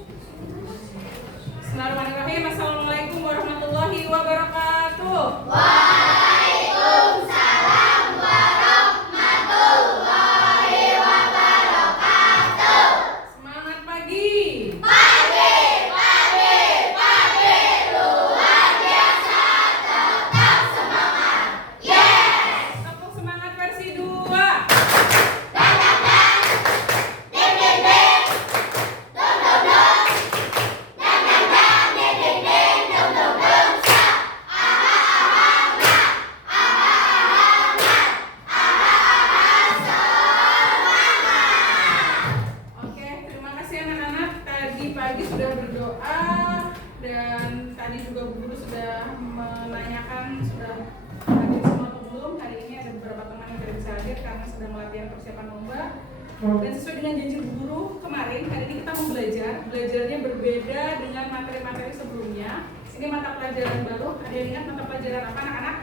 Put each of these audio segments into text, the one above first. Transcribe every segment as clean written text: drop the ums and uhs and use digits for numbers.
Bismillahirrahmanirrahim. Assalamualaikum warahmatullahi wabarakatuh. Waalaikumsalam warahmatullahi wabarakatuh. Semangat pagi. Pagi, luar biasa, tetap semangat. Yes. Tepuk semangat versi 2. Dan, ding, ding, ding. Dong, dong, dong. Dan, ding, ding, ding. Dong, dong, dong. Sa. Aha, aha, aha, semangat. Oke, terima kasih anak-anak. Tadi pagi sudah berdoa dan tadi juga Bu Guru sudah menanyakan sudah hadir semua atau belum. Hari ini ada beberapa teman yang tidak bisa hadir karena sedang latihan persiapan lomba. Dan sesuai dengan janji Bu Guru kemarin, hari ini kita mau belajar. Belajarnya berbeda dengan materi-materi sebelumnya. Ini mata pelajaran baru. Ada yang ingat mata pelajaran apa anak-anak?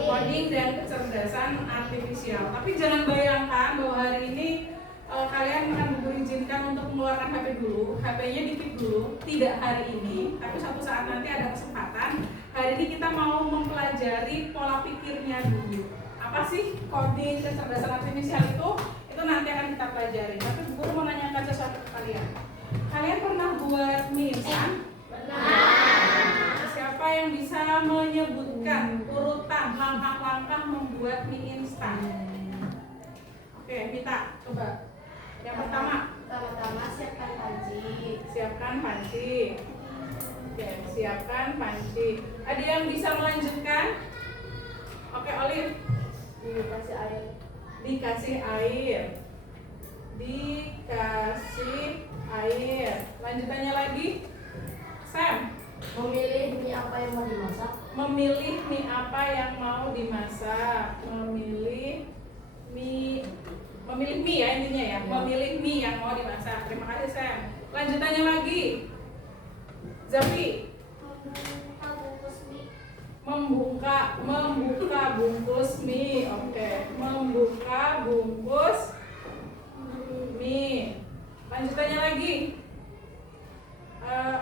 Coding dan kecerdasan artifisial. Tapi jangan bayangkan bahwa hari ini kalian akan Bu Guru izinkan untuk mengeluarkan HP dulu. HP-nya dikeep dulu. Tidak hari ini, tapi suatu saat nanti ada kesempatan. Hari ini kita mau mempelajari pola pikirnya dulu. Apa sih coding kecerdasan artifisial itu? Itu nanti akan kita pelajari. Tapi Bu Guru mau nanyakan sesuatu ke kalian. Kalian pernah buat mie instan? Siapa yang bisa menyebutkan urutan langkah-langkah membuat mie instan? Oke, Mita, coba. Yang pertama, siapkan panci. siapkan panci. Oke, siapkan panci. Ada yang bisa melanjutkan? Oke, Olive. Dikasih air. Dikasih air. Dikasih air. Lanjutannya lagi. Sam. Memilih mie apa yang mau dimasak. Memilih mie apa yang mau dimasak. Memilih mie ya intinya ya. Memilih mie yang mau dimasak. Terima kasih Sam. Lanjutannya lagi. Zafi. Membuka bungkus mie. Oke. Membuka bungkus mie. Lanjutannya lagi.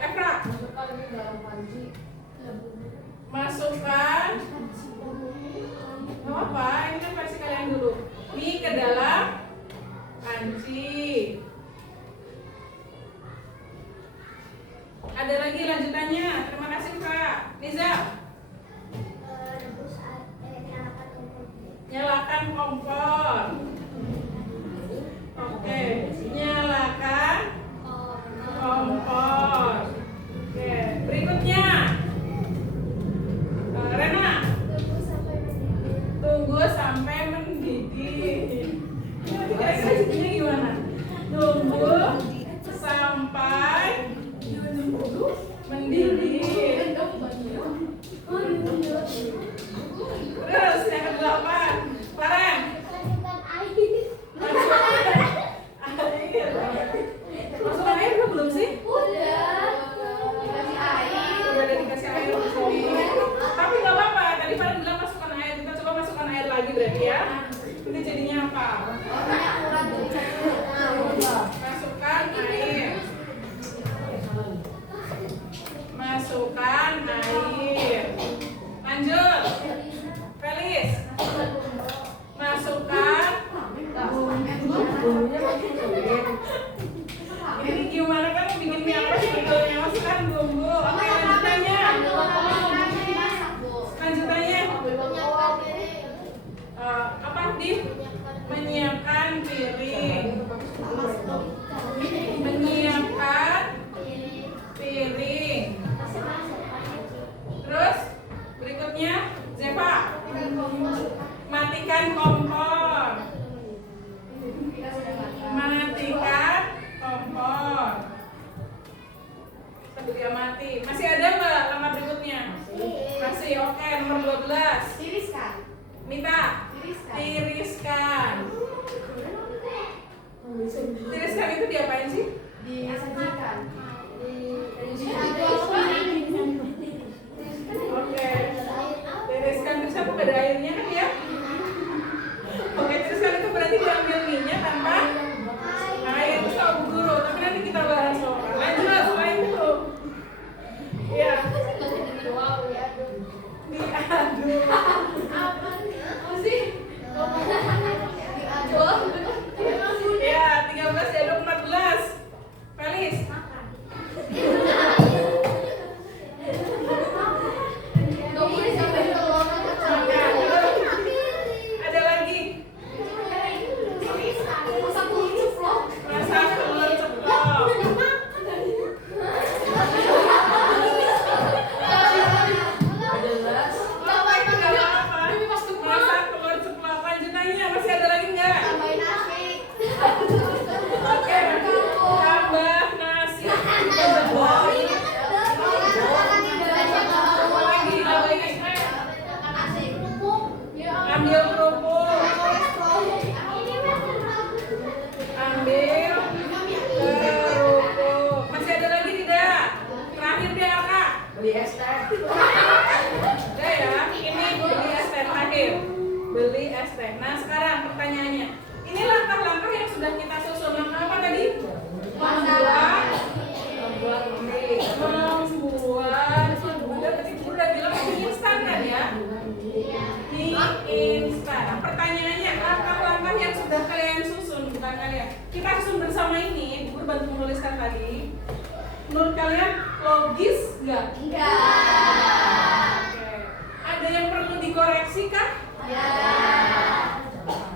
Efra. Masukkan ke dalam panci. Masukkan. Gak apa, ini kan versi kalian dulu. Mie ke dalam panci. Ada lagi lanjutannya. Terima kasih Kak. Niza. Nyalakan kompor. Oke, nyalakan kompor. Oke, berikutnya. Rena. Tunggu sampai mendidih. Kira-kira jadinya gimana? Tunggu sampai mendidih. Terus yang ke-8. Farhan. Masukkan air udah belum sih? Dikasih air. Udah ada dikasih air di sini. Tapi nggak apa-apa. Tadi Farhan bilang masukkan air. Kita coba masukkan air lagi berarti ya. Ini jadinya apa? Masukkan air. Masukkan air. Lanjut. Felis. Masukkan. Ini gimana kan mau bikin mie apa sebetulnya? Masukkan bumbu. Oke, lanjutannya. Lanjutannya. Apa? Menyiapkan piring. Menyiapkan piring. Terus berikutnya Zepa. Matikan kompor. Matikan kompor. Sambil dia mati. Masih ada nggak langkah berikutnya? Masih. Oke, nomor 12. Tiriskan. Mita. Tiriskan. Tiriskan itu diapain sih? Disajikan. Oke. Tiriskan terus apa ada airnya kan ya? Oke, tiriskan itu berarti diambil minyak tanpa air. Terus tahu Bu Guru. Tapi nanti kita Ya, 13 diaduk 14. Felis. Ada lagi. Masak telur ceplok. Nggak apa-apa. Masak telur ceplok. Lanjutannya masih ada lagi nggak? Oke. Tambah nasi. Ambil kerupuk. Ambil kerupuk. Masih ada lagi tidak? Terakhir deh Arka. Beli es teh. Udah ya, ini beli es teh terakhir. Beli es teh. Nah sekarang pertanyaannya, ini langkah-langkah yang sudah kita susun. Langkah apa tadi? Membuat. Udah tadi udah bilang mie instan kan ya? Mie instan. Nah, pertanyaannya, langkah-langkah yang sudah kalian susun, bukan kalian. Kita susun bersama ini. Ibu bantu menuliskan tadi. Menurut kalian logis nggak? Oke. Ada yang perlu dikoreksi kah?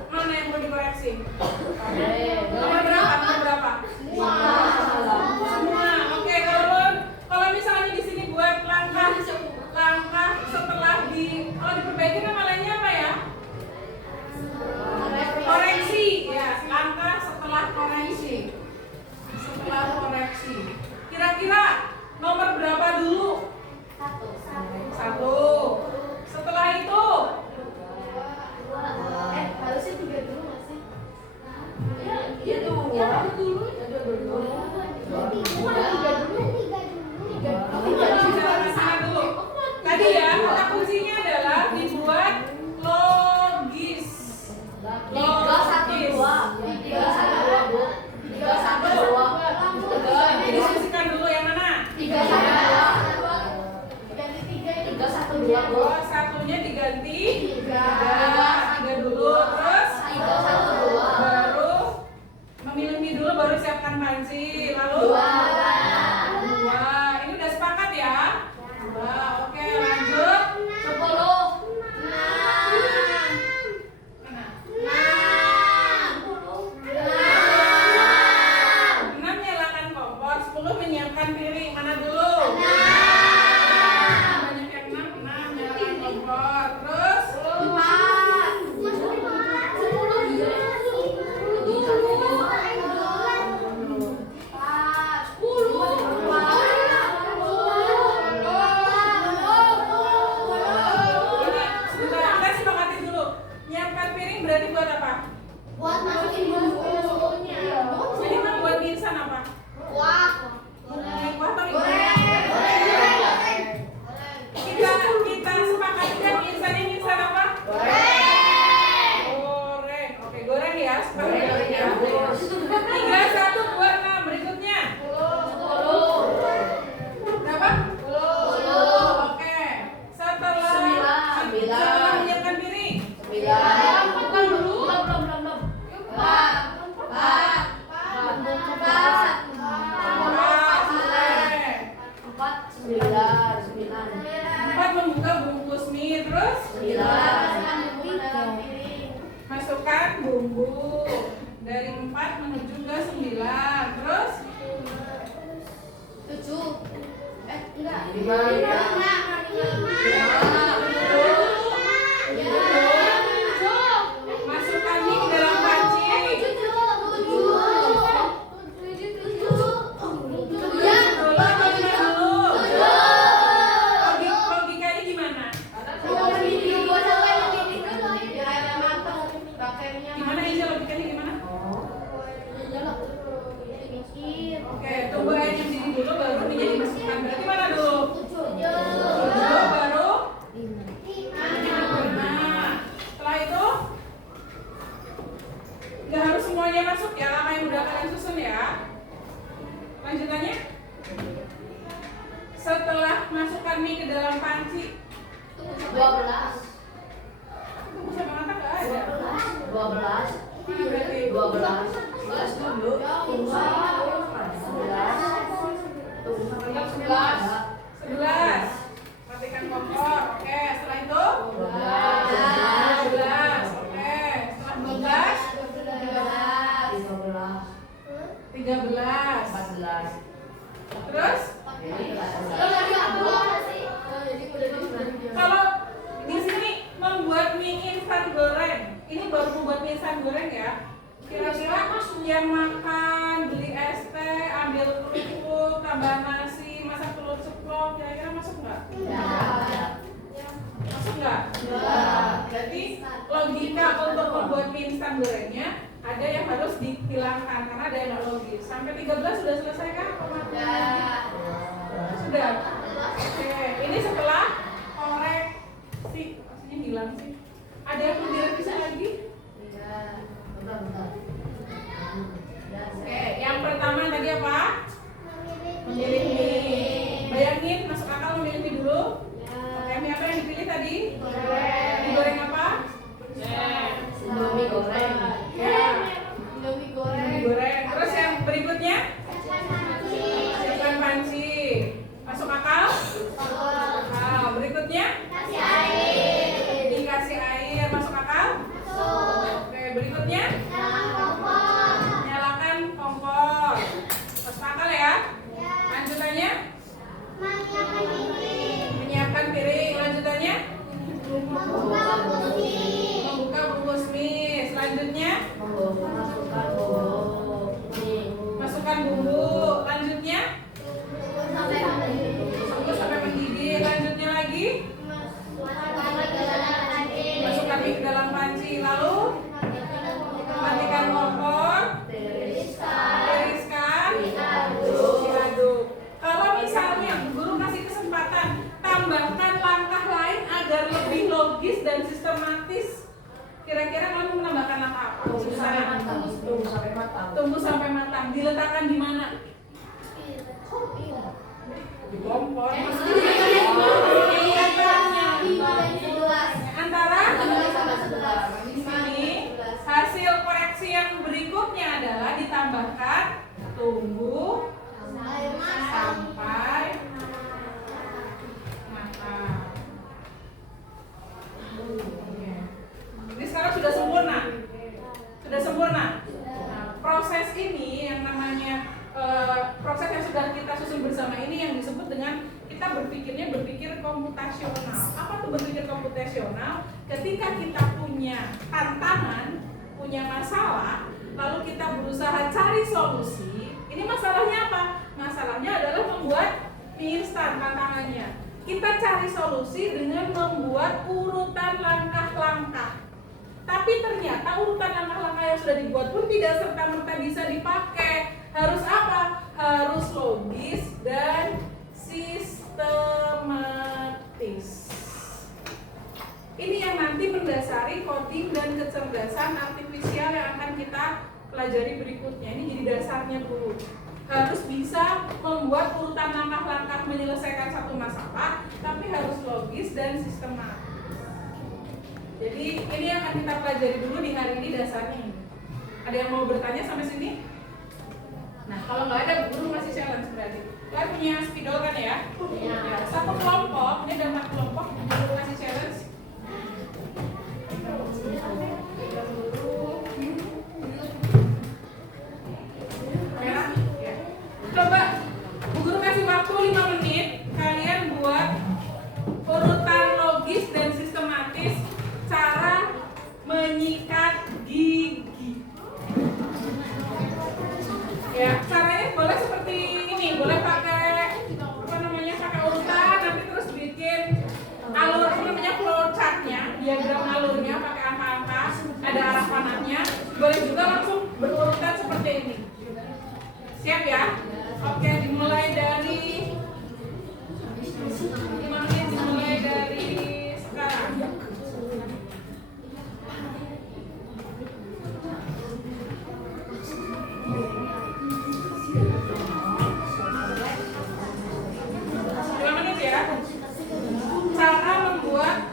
Mana yang perlu dikoreksi? Nomor berapa? Nomor berapa? Semua. Oke, kalau misalnya di sini buat langkah setelah kalau diperbaiki namanya apa ya? Koreksi. Ya, langkah setelah koreksi. Setelah koreksi. Kira-kira nomor berapa dulu? 1. Setelah itu Harusnya 3 dulu nggak sih? bicara dulu. Tadi ya, kata kuncinya adalah dibuat logis. Diskusikan dulu yang mana? 2. Oh, satunya diganti 3 dulu, terus baru memilih mie dulu, baru siapkan panci, lalu 2. Ini udah sepakat ya? 2. Oke, lanjut. 6 nyalakan kompor, 10 menyiapkan piring. Mana dulu? Banyak yang 6 nyalakan kompor. Terus ini sebentar, kita sepakatin dulu. Nyiapkan piring berarti buat apa? Buat masukin bumbunya. Ini kan buat mie instan apa? Wah. Wah, atau kita sepakatkan mie instan apa? Goreng. Oke, goreng ya. Sepakatkan ya. 3, 1, 2, 6. Berikutnya. Berapa? 10. Oke. Setelah menyiapkan piring. Makan dulu. Empat membuka bungkus mie, terus masukkan bumbu dari 4 menuju ke 9, terus 7. Masukkan mie ke dalam panci. Logikanya gimana? Gimana aja logikanya gimana? Oke, tunggu airnya mendidih dulu baru minyak dimasukkan. Berarti mana dulu? 7 baru 5. Setelah itu nggak harus semuanya masuk ya, lama yang udah kalian susun ya. Lanjutannya, setelah masukkan mie ke dalam panci, 12. Tunggu sama mata nggak ada. 12. Mana berarti? 12. 11 dulu. Tunggu 11. Tunggu sampai 11. 11. Matikan kompor. Oke, setelah itu 12. 12. Oke, setelah 12 13. 14. Terus kalau di sini membuat mie instan goreng, ini baru membuat mie instan goreng ya. Kira-kira yang makan beli es teh, ambil kerupuk, tambah nasi, masak telur ceplok, kira-kira masuk nggak? Masuk nggak? Berarti logika untuk membuat mie instan gorengnya ada yang harus dihilangkan karena ada yang nggak logis. Sampai 13 sudah selesai kan? Sudah. Oke, ini setelah koreksi, maksudnya hilang sih. Ada yang perlu direvisi lagi? Oke, yang pertama tadi apa? Memilih mie. Bayangin masuk akal memilih mie dulu. Oke, mie apa yang dipilih tadi? Digoreng apa? Indomie goreng. Ya, Indomie mie goreng. Terus yang berikutnya? Siapkan panci. Masuk akal? Nah, berikutnya? Dikasih air. Masuk akal? Oke, berikutnya? Nyalakan kompor. Masuk akal ya? Lanjutannya? Menyiapkan piring. Lanjutannya? Membuka bungkus mie. Selanjutnya? Masukkan bumbu. Lanjutnya? Tunggu sampai mendidih. Lanjutnya lagi? Masukkan mie ke dalam panci. Lalu? Matikan kompor. Tiriskan. Diaduk. Kalau misalnya guru kasih kesempatan tambahkan langkah lain agar lebih logis dan sistematis, kira-kira kamu menambahkan langkah apa? Tunggu sampai matang. Diletakkan di mana? Di kompor. Antara di sini hasil koreksi yang berikutnya adalah ditambahkan tunggu sampai matang. Ini sekarang sudah sempurna. Sudah sempurna. Nah, proses ini yang namanya proses yang sudah kita susun bersama ini yang disebut dengan kita berpikir komputasional. Apa tuh berpikir komputasional? Ketika kita punya tantangan, punya masalah, lalu kita berusaha cari solusi. Ini masalahnya apa? Masalahnya adalah membuat mie instan tantangannya. Kita cari solusi dengan membuat urutan langkah-langkah. Tapi ternyata urutan langkah-langkah yang sudah dibuat pun tidak serta-merta bisa dipakai. Harus apa? Harus logis dan sistematis. Ini yang nanti mendasari coding dan kecerdasan artifisial yang akan kita pelajari berikutnya. Ini jadi dasarnya dulu. Harus bisa membuat urutan langkah-langkah menyelesaikan satu masalah, tapi harus logis dan sistematis. Jadi ini yang akan kita pelajari dulu di hari ini dasarnya ini. Ada yang mau bertanya sampai sini? Nah, kalau nggak ada, guru masih challenge berarti. Kalian punya spidol kan ya? Ya, satu kelompok, ini ada 4 kelompok, guru kasih challenge. Ya. Coba, Bu Guru kasih waktu 5 menit, kalian buat urutan logis dan sistematis cara menyikat gigi. Ya, caranya boleh seperti ini, boleh pakai pakai urutan, nanti terus bikin alur flowchartnya, diagram alurnya pakai angka-angka, ada arah panahnya. Boleh juga langsung berurutan seperti ini. Siap ya? Oke, dimulai dari sekarang. Cara membuat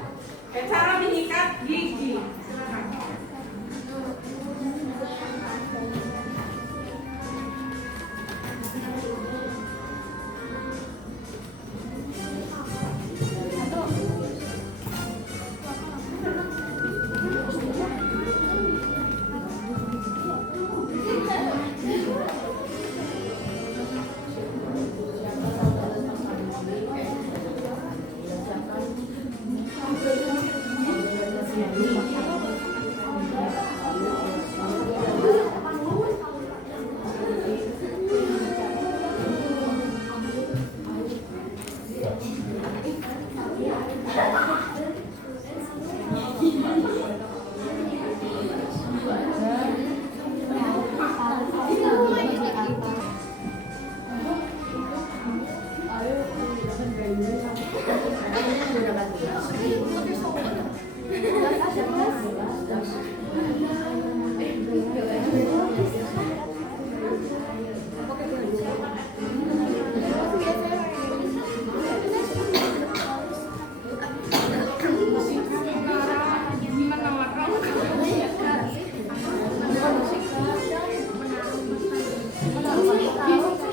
Waktunya sudah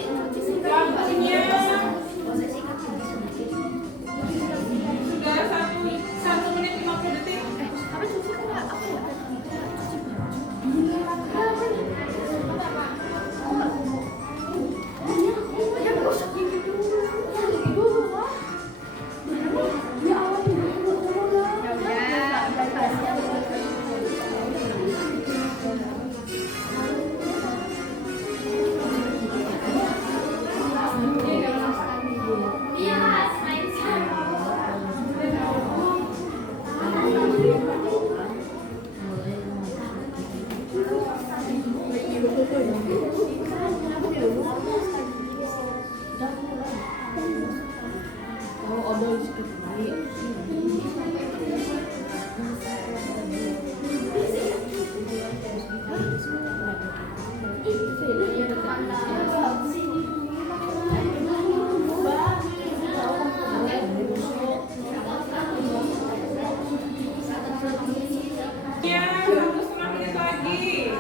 1 menit 50 detik. Ya, 1,5 menit lagi.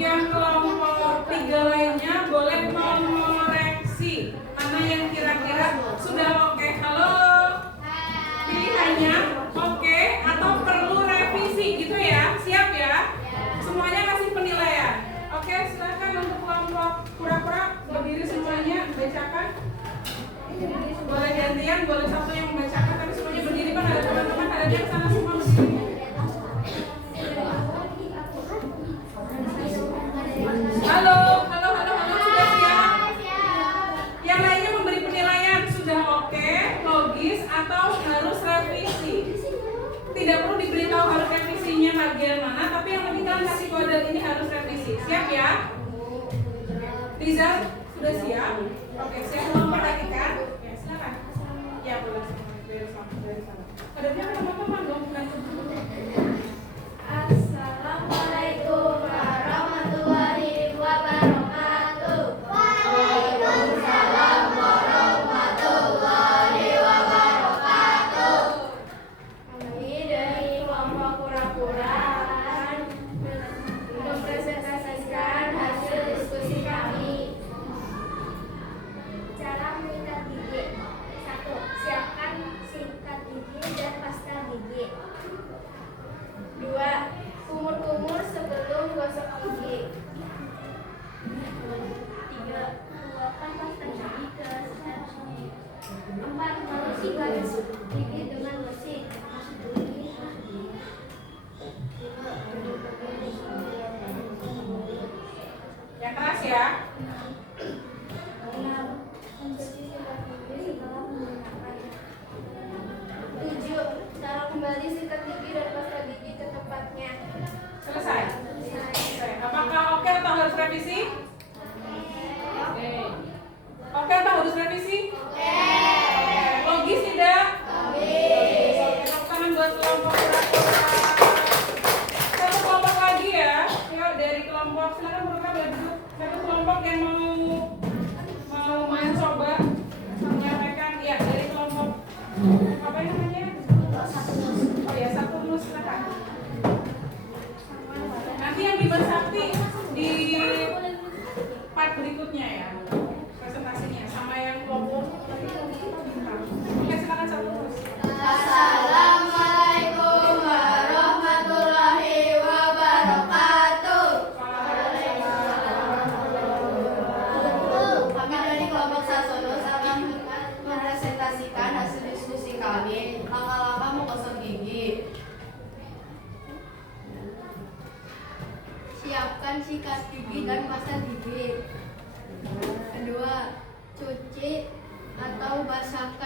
Yang kelompok 3 lainnya boleh mengoreksi mana yang kira-kira sudah oke. Halo, pilihannya oke atau perlu revisi gitu ya. Siap ya? Semuanya kasih penilaian. Oke, silakan untuk kelompok pura-pura berdiri semuanya, bacakan. Boleh gantian, boleh satu yang membacakan, tapi semuanya berdiri. Kan ada teman-teman ada yang sana semua berdiri. Halo, sudah siap? Yang lainnya memberi penilaian sudah oke, logis, atau harus revisi. Tidak perlu diberitahu harus revisinya bagian mana, tapi yang penting kalian kasih kode ini harus revisi. Siap ya? Rizal, sudah siap? Oke, siap memperhatikan? Ya, silakan. Ya, boleh. Dari sana. Kodenya teman-teman dong, bukan Assalamualaikum warahmatullahi wabarakatuh. Waalaikumsalam warahmatullahi wabarakatuh. Kami dari kelompok pura-puraan mempresentasikan hasil diskusi kami.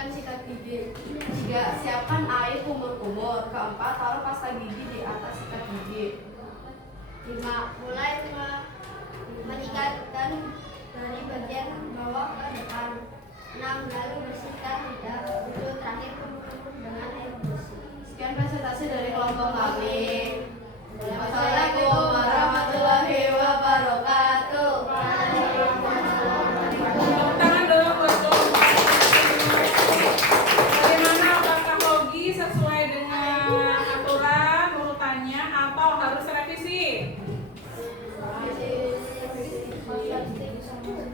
Siapkan sikat gigi. 3. Siapkan air kumur-kumur. 4. Taruh pasta gigi di atas sikat gigi. 5. Mulai meningkatkan dari bagian bawah ke depan. 6. Lalu bersihkan lidah. 7. Terakhir kumur-kumur dengan air bersih. Sekian presentasi dari kelompok kami. Wassalamualaikum warahmatullahi wabarakatuh. Tepuk tangan dong buat kelompok. Bagaimana, apakah logis sesuai dengan aturan urutannya atau harus revisi?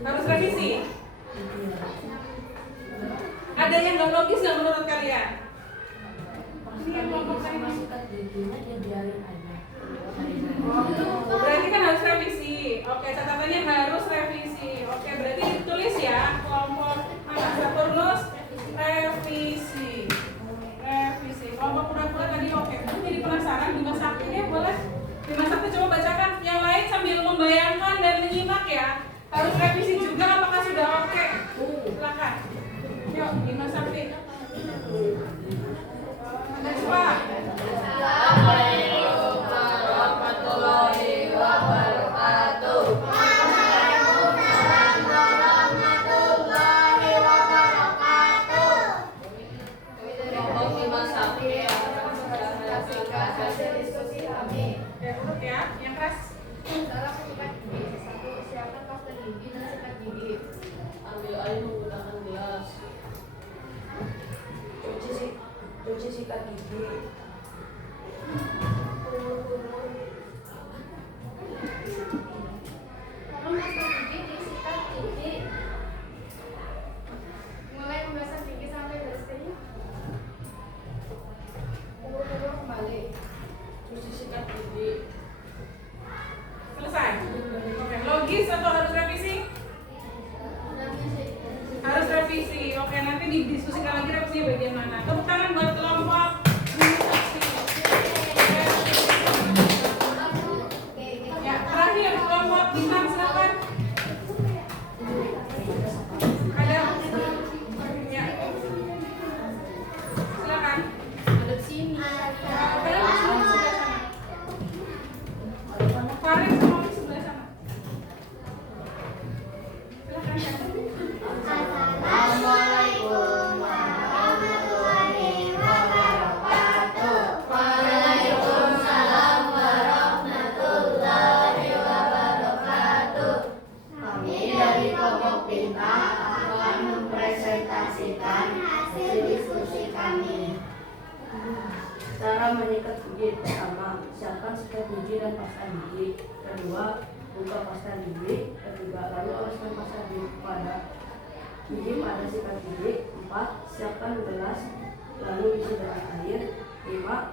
Harus revisi. Ada yang nggak logis nggak menurut kalian? Ini yang kelompok saya masuk. Berarti kan harus revisi. Oke, catatannya harus revisi. Oke, berarti ditulis ya kelompok anak Saturnus revisi. Revisi. Kelompok pura-pura tadi oke. Aku jadi penasaran Bima Sakti ya, boleh? Bima Sakti coba bacakan. Yang lain sambil membayangkan dan menyimak ya. Harus revisi juga apakah sudah oke? Silakan. Yuk, Bima Sakti. Next, Pak. Assalamualaikum warahmatullahi wabarakatuh. Waalaikumsalam warahmatullahi wabarakatuh. Kelompok Bima Sakti akan mempresentasikan hasil diskusi kami. Oke, urut ya. Yang keras. Cara sikat gigi. 1. Siapkan pasta gigi dan sikat gigi. Ambil air menggunakan gelas. Cuci sikat gigi. Lalu pasta gigi disikat gigi. Mulai membasuh gigi sampai bersih. Ulur-ulur kembali. Cuci sikat gigi. Selesai. Oke, logis atau harus revisi? Harus revisi. Oke, nanti didiskusikan lagi revisinya bagian mana. Tepuk tangan buat kelompok Bima Sakti. Ya, terakhir kelompok Bintang, silakan. Ada? Ya. Silakan. Ada di sini. Kalian semua di sebelah sana. Farid sama di sebelah sana. Silakan. Assalamualaikum warahmatullahi wabarakatuh. Waalaikumsalam warahmatullahi wabarakatuh. Kami dari kelompok Bintang akan mempresentasikan hasil diskusi kami. Cara menyikat gigi. Pertama, siapkan sikat gigi dan pasta gigi. Kedua, buka pasta gigi. Ketiga, lalu oleskan pasta gigi pada sikat gigi. 4. Siapkan gelas, lalu isi dengan air. 5.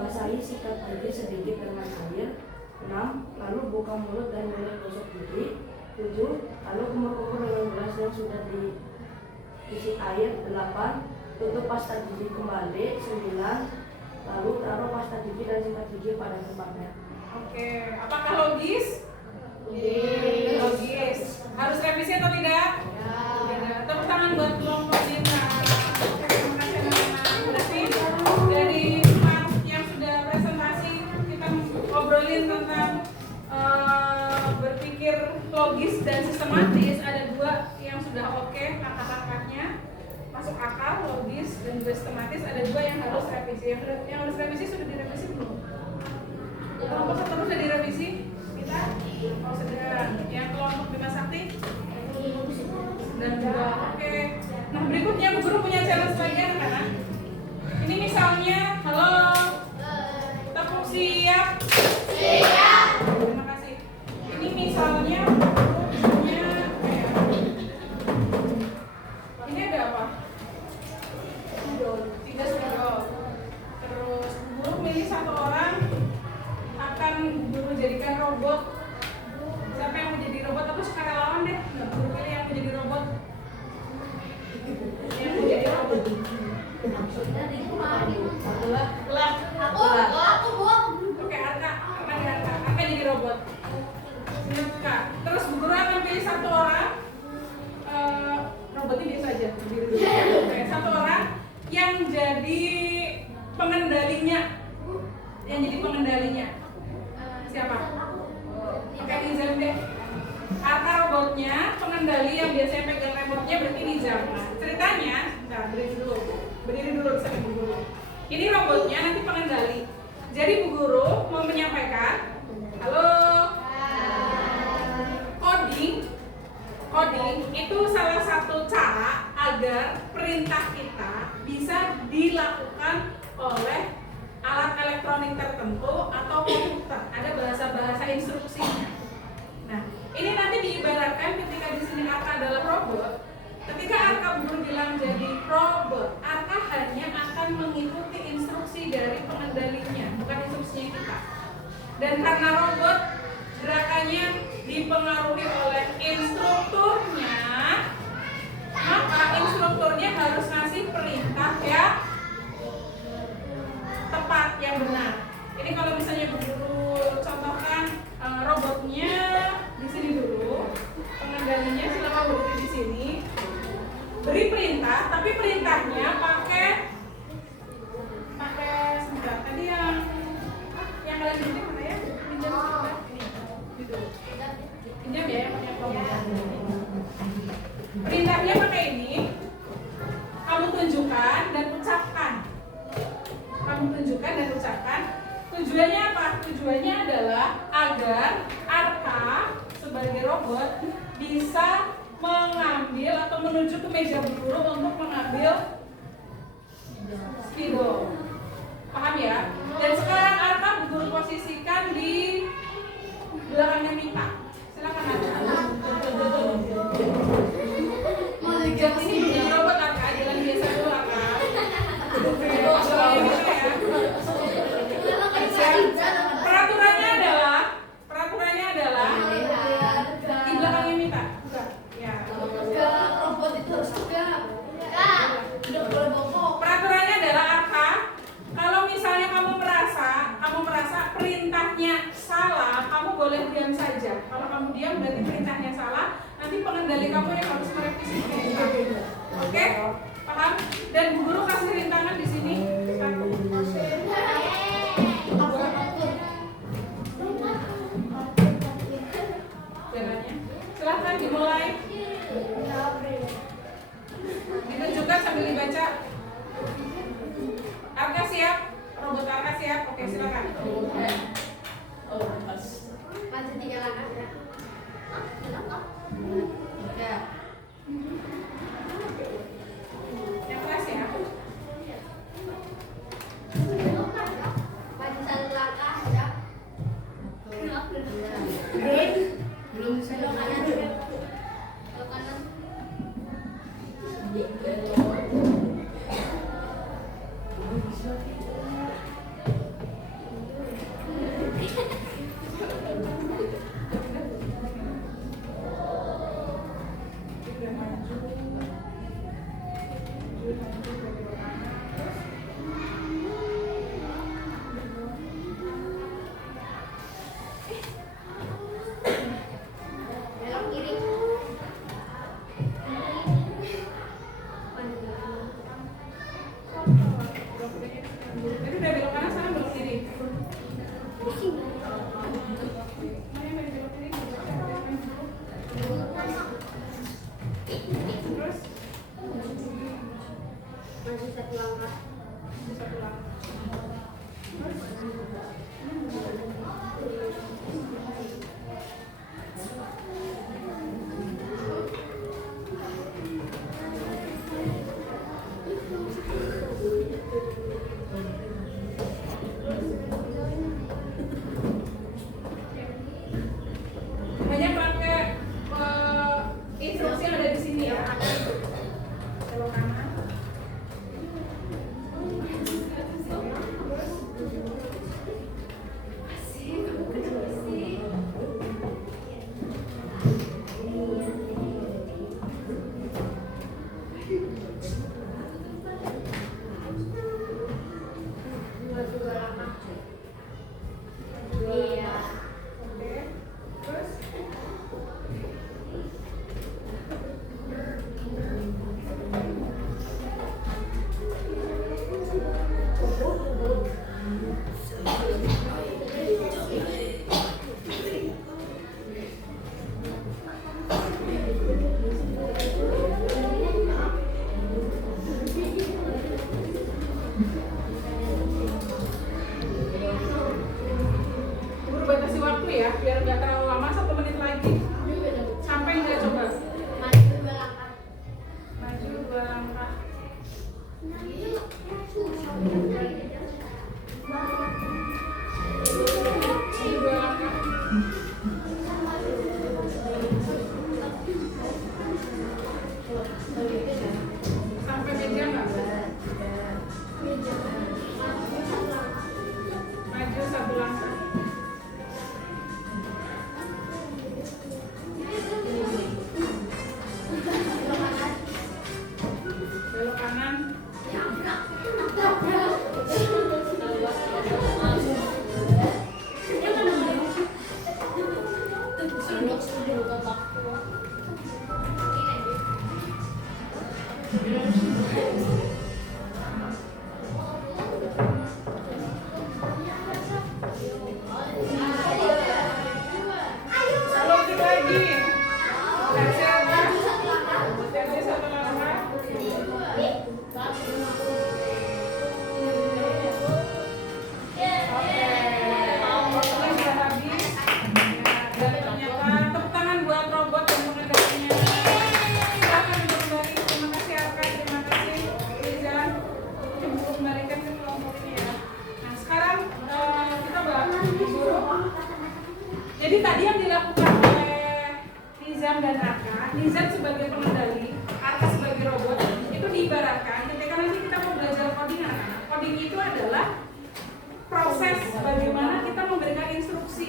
Basahi sikat gigi sedikit dengan air. 6. Lalu buka mulut dan mulai gosok gigi. 7. Lalu kumur-kumur dengan gelas yang sudah diisi air. 8. Tutup pasta gigi kembali. 9. Lalu taruh pasta gigi dan sikat gigi pada tempatnya. Oke, apakah logis? Logis. Logis. Harus revisi atau tidak? Tidak. Tepuk tangan buat kelompok Bintang. Oke, terima kasih anak-anak. Berarti dari part yang sudah presentasi kita ngobrolin tentang berpikir logis dan sistematis. Ada 2 yang sudah oke, langkah-langkahnya masuk akal, logis dan juga sistematis. Ada 2 yang harus revisi. Yang harus revisi sudah direvisi belum? Kelompok satu sudah direvisi? Kita? Oh, sudah. Yang kelompok Bima Sakti? Dan juga oke. Nah, berikutnya Bu Guru punya challenge lagi anak-anak. Ini misalnya, halo. Tepuk siap. Siap. Terima kasih. Ini misalnya punya ini ada apa? 3 spidol. Terus guru milih 1 orang akan guru jadikan robot. Siapa yang mau jadi robot? Aku sukarelawan deh. Nggak guru pilih yang mau jadi robot. Yang mau jadi robot. Lah. Aku buang. Oke, Arka jadi robot. Kak. Terus Bu Guru akan pilih 1 orang. Robotnya biasa aja. Oke, 1 orang pengendalinya, yang jadi pengendalinya siapa? Pakai Nizam deh. Arka robotnya, pengendali yang biasanya pegang remote-nya berarti Nizam. Nah, ceritanya, bentar, berdiri dulu bisa Bu Guru. Ini robotnya, nanti pengendali. Jadi Bu Guru mau menyampaikan, halo. Coding itu salah satu cara agar perintah kita bisa dilakukan oleh alat elektronik tertentu atau komputer. Ada bahasa-bahasa instruksinya. Nah, ini nanti diibaratkan ketika di sini Arka adalah robot. Ketika Arka Guru bilang jadi robot, Arka hanya akan mengikuti instruksi dari pengendalinya, bukan instruksinya kita. Dan karena robot gerakannya dipengaruhi oleh instrukturnya, maka instrukturnya harus ngasih perintah yang tepat, yang benar. Ini kalau misalnya Bu Guru contohkan robotnya di sini dulu, pengendalinya silakan berdiri di sini, beri perintah, tapi perintahnya pakai sebentar. Tadi yang kalian ini mana ya? Pinjam sebentar. Pinjam ya yang punya komputer. Perintahnya pakai ini. Kamu tunjukkan dan ucapkan. Tujuannya apa? Tujuannya adalah agar Arka sebagai robot bisa mengambil atau menuju ke meja Bu Guru untuk mengambil spidol. Paham ya? Dan sekarang Arka Bu Guru posisikan di belakangnya Mita. Silakan Arka. Jam ini jadi robot Arka, jalan biasa dulu Arka. Belakangnya Mita ya. Peraturannya adalah di belakangnya Mita. Ya. Robot itu harus tegak. Udah boleh bongkok. Peraturannya adalah Arka, kalau misalnya kamu merasa perintahnya salah, kamu boleh diam saja. Kalau kamu diam berarti perintahnya salah, nanti pengendali kamu yang harus merevisi perintah. Oke? Paham? Dan Bu Guru kasih rintangan di sini. Jalannya. Silahkan dimulai. Ditunjukkan sambil dibaca. Arka siap? Robot Arka siap? Oke, silakan. Maju 3 langkah. Ya. Yang keras ya? Maju 1 langkah ya. Belum bisa. Belok kanan. Belok kanan. Belok kiri. Jadi udah belok kanan, sana belok kiri. Terus Maju 1 langkah. satu langkah. Hanya pakai instruksi yang ada di sini ya. Belok kanan. Lagi lagi. Versi apa? Versi satu langkah. Tepuk tangan buat robot dan pengendalinya. Silakan kembali. Terima kasih Arka, terima kasih Rizan. Ibu kembalikan ke kelompok ini ya. Nah sekarang kita bahas guru. Jadi tadi yang dilakukan oleh Rizan dan Arka, Rizan sebagai pengendali, Arka sebagai robot, itu diibaratkan ketika nanti kita mau belajar coding anak-anak. Coding itu adalah proses bagaimana kita memberikan instruksi.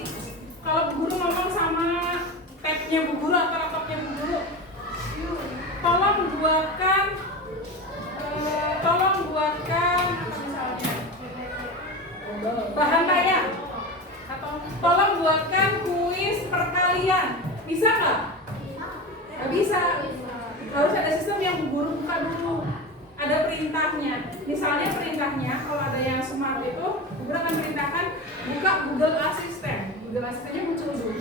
Kalau bu guru ngomong sama tabnya bu guru atau laptopnya bu guru, tolong buatkan apa misalnya bahan tayang, atau tolong buatkan kuis perkalian, bisa nggak? Nggak bisa. Harus ada sistem yang bu guru buka dulu. Ada perintahnya. Misalnya perintahnya kalau ada yang smart itu, bu guru akan perintahkan buka Google Assistant. Google Assistant-nya muncul dulu.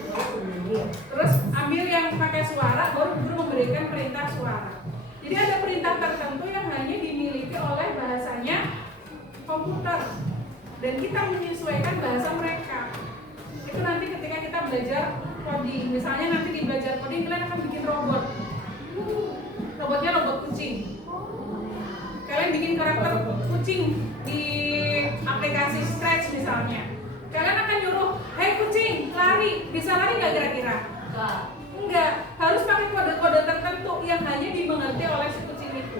Terus ambil yang pakai suara, baru bu guru memberikan perintah suara. Jadi ada perintah tertentu yang hanya dimiliki oleh bahasanya komputer. Dan kita menyesuaikan bahasa mereka. Itu nanti ketika kita belajar coding. Misalnya nanti di belajar coding kalian akan bikin robot. Robotnya robot kucing. Kalian bikin karakter kucing di aplikasi Scratch misalnya. Kalian akan nyuruh, "Hei kucing, lari." Bisa lari nggak kira-kira? Enggak. Harus pakai kode-kode tertentu yang hanya dimengerti oleh si kucing itu.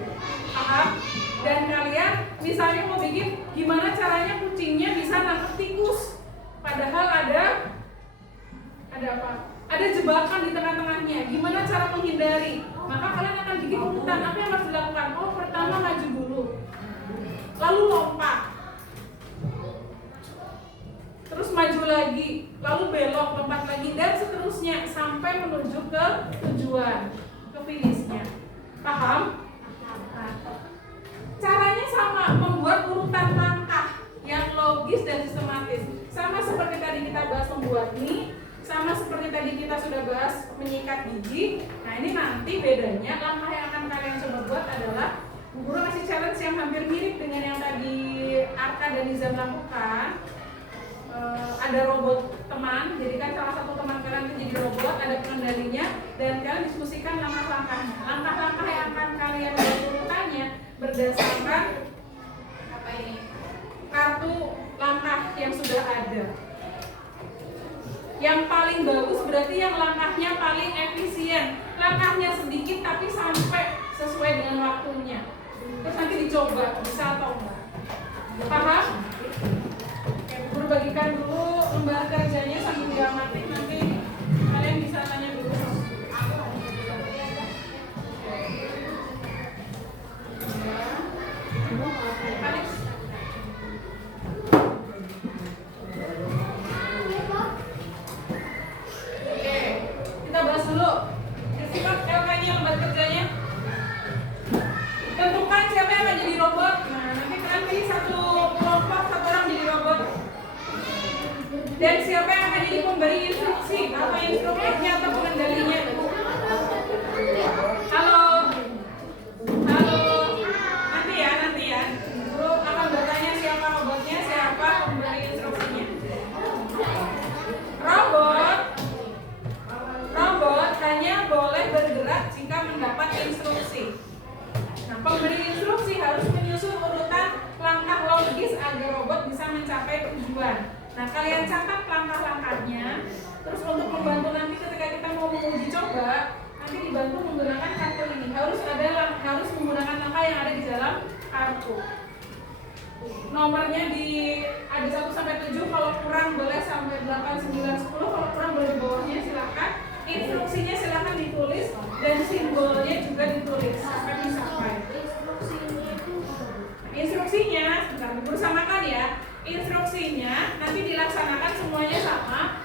Paham? Dan kalian misalnya mau bikin gimana caranya kucingnya bisa nangkep tikus. Padahal ada apa? Ada jebakan di tengah-tengahnya. Gimana cara menghindari? Maka kalian akan bikin urutan apa yang harus dilakukan. Oh, pertama maju dulu, lalu lompat, terus maju lagi, lalu belok, lompat lagi, dan seterusnya sampai menuju ke tujuan, ke finishnya. Paham? Nah, caranya sama, membuat urutan langkah yang logis dan sistematis. Sama seperti tadi kita bahas membuat mie, sama seperti tadi kita sudah bahas menyikat gigi. Nah ini nanti bedanya langkah yang akan kalian coba buat adalah bu guru kasih challenge yang hampir mirip dengan yang tadi Arka dan Nizam lakukan. Ada robot teman, jadi kan salah satu teman kalian itu jadi robot, ada pengendalinya, dan kalian diskusikan langkah-langkahnya. Langkah-langkah yang akan kalian buat urutannya berdasarkan apa ini? Kartu langkah yang sudah ada. Yang paling bagus berarti yang langkahnya paling efisien. Langkahnya sedikit tapi sampai sesuai dengan waktunya. Terus nanti dicoba bisa atau enggak. Paham? Oke, guru bagikan dulu lembar kerjanya sambil diamatin, nanti kalian bisa tanya dulu. Alex. Kita bahas dulu. Simak LK-nya, lembar kerjanya. Tentukan siapa yang akan jadi robot. Nah, nanti kalian pilih satu kelompok, satu orang jadi robot. Dan siapa yang akan jadi pemberi instruksi atau instrukturnya atau pengendalinya. Halo. Halo. Nanti ya. Guru akan bertanya siapa robotnya, siapa pemberi instruksinya. Robot hanya boleh bergerak jika mendapat instruksi. Nah, pemberi instruksi harus menyusun urutan langkah logis agar robot bisa mencapai tujuan. Nah, kalian catat langkah-langkahnya. Terus untuk membantu nanti ketika kita mau menguji coba, nanti dibantu menggunakan kartu ini. Harus menggunakan langkah yang ada di dalam kartu. Nomornya ada 1 sampai 7, kalau kurang boleh sampai 8, 9, 10, kalau kurang boleh di bawahnya silakan. Instruksinya silakan ditulis dan simbolnya juga ditulis sampai mencapai. Instruksinya, sebentar guru samakan ya. Instruksinya nanti dilaksanakan semuanya sama.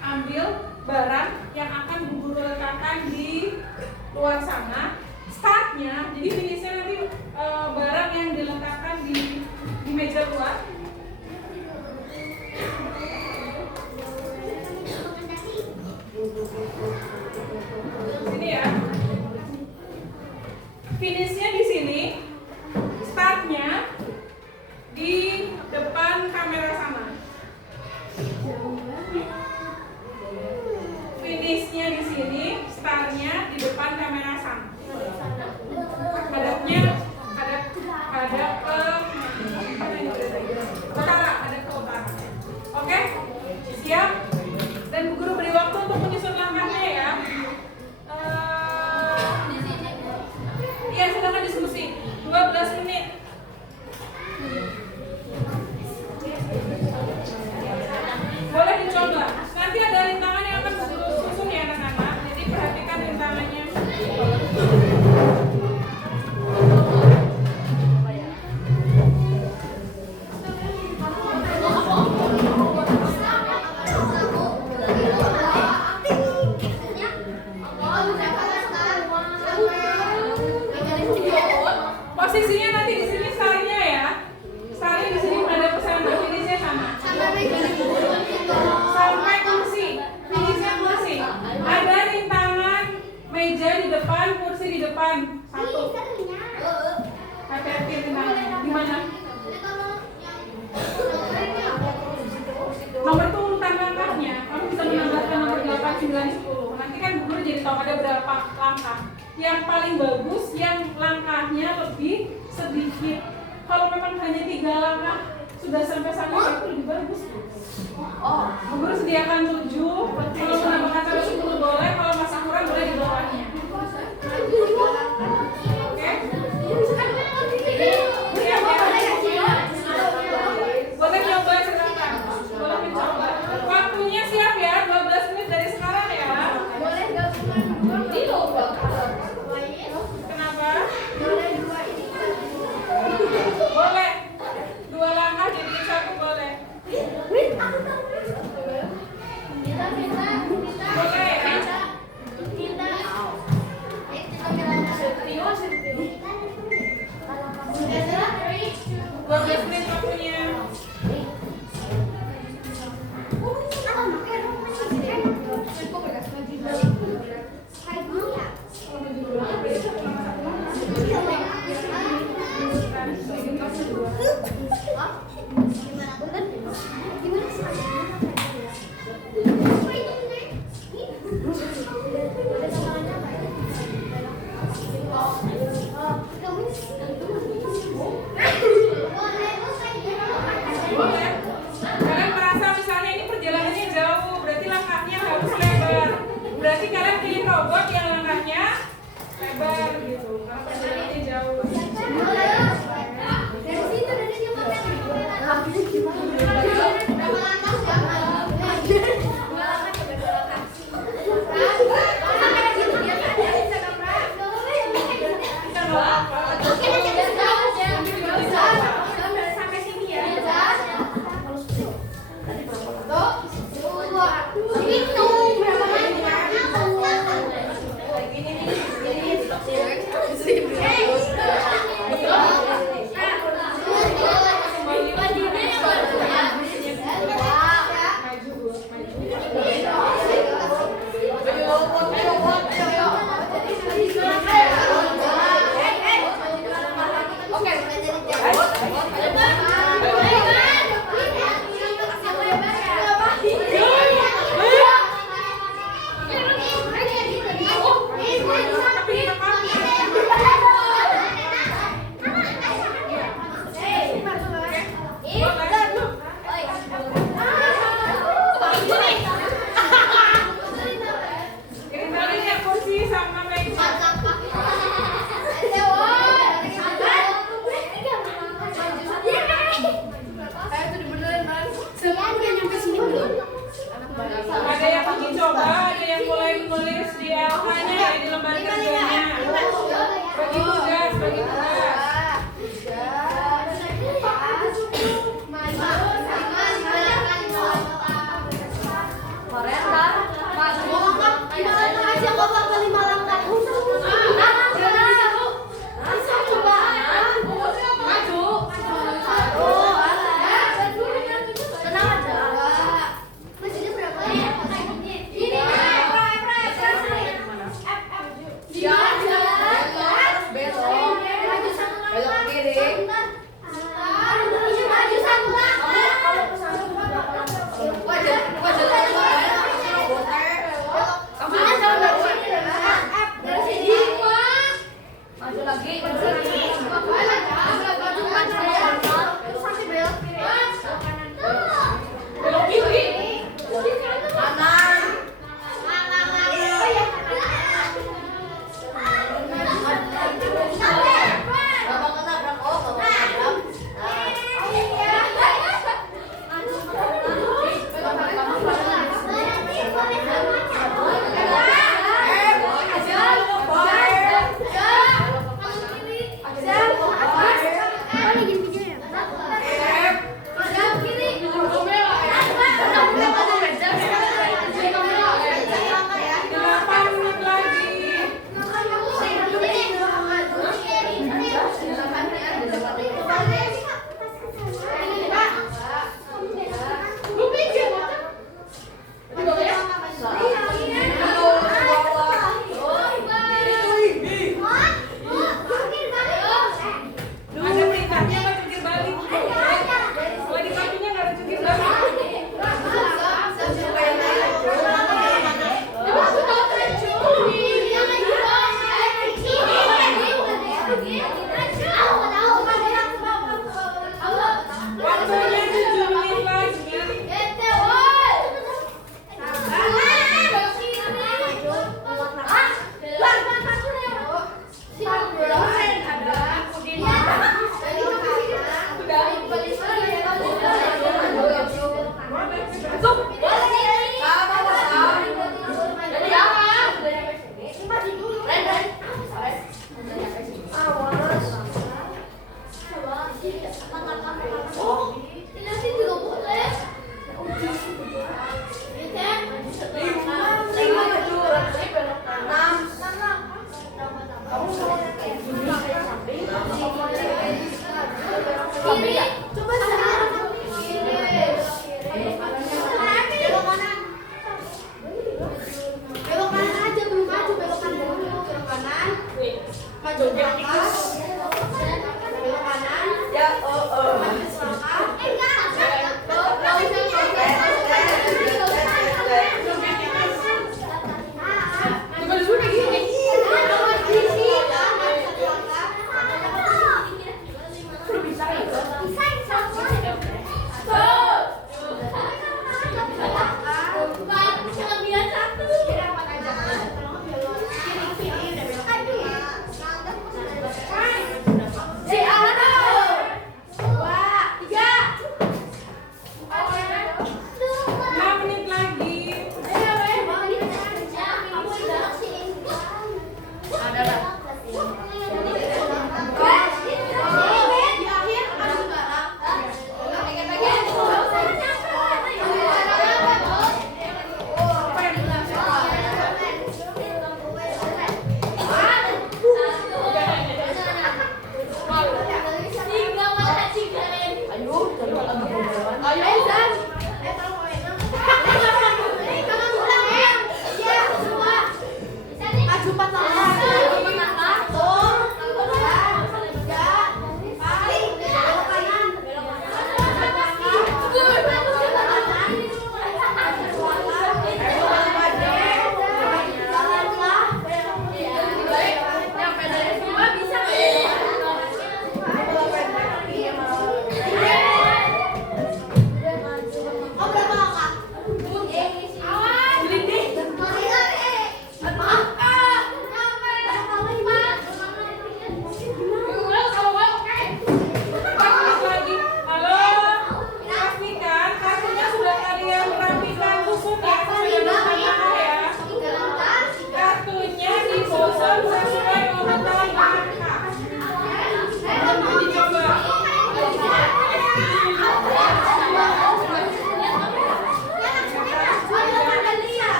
Ambil barang yang akan bu guru letakkan di luar sana. startnya, jadi finishnya nanti barang yang diletakkan di meja luar. Sini ya. Finishnya di sini, startnya di depan kamera sana. Finishnya di sini, startnya di depan kamera sana. Hadapnya hadap ke utara, hadap ke utara. Oke? Siap? Dan Bu Guru beri waktu untuk menyusun langkahnya ya. Iya, silakan diskusi. 12 menit. Boleh dicoba. Nanti ada rintangan yang akan Bu Guru susun ya anak-anak. Jadi perhatikan rintangannya. Posisinya nanti di sini startnya ya. Startnya di sini ada pesana, finishnya sama. Sampai kursi, finishnya kursi. Ada rintangan meja di depan, kursi di depan. Satu. Hati-hati rintangannya. Di mana? Nomor itu urutan langkahnya. Kamu bisa menambahkan nomor 8, 9, 10. Nanti kan Bu Guru jadi tahu ada berapa langkah. Yang paling bagus yang langkahnya lebih sedikit. Kalau memang hanya 3 langkah sudah sampai sana itu lebih bagus. Bu Guru sediakan 7. Kalau menambahkan sampai 10 boleh. Kalau masih kurang boleh di bawahnya. Oke? Siap ya? Boleh coba silakan. Boleh mencoba. Waktunya siap ya? 12 menit dari sekarang ya. Boleh gabungan Kenapa? boleh 2 ini. Boleh. 2 langkah jadi 1 boleh. Boleh ya? Kita 12 menit waktunya. Boleh. Kalian merasa misalnya ini perjalanannya jauh, berarti langkahnya harus lebar. Berarti kalian pilih robot yang langkahnya lebar gitu. Kalau perjalanannya jauh. dari situ dari situ Kiri. Coba sekarang. Kiri. Belok kanan. Belok kanan aja, belum maju. Belok kanan dulu. Belok kanan. Maju langkah. Belok kanan. Ya, Maju selangkah. Enggak. Coba dulu kayak gini.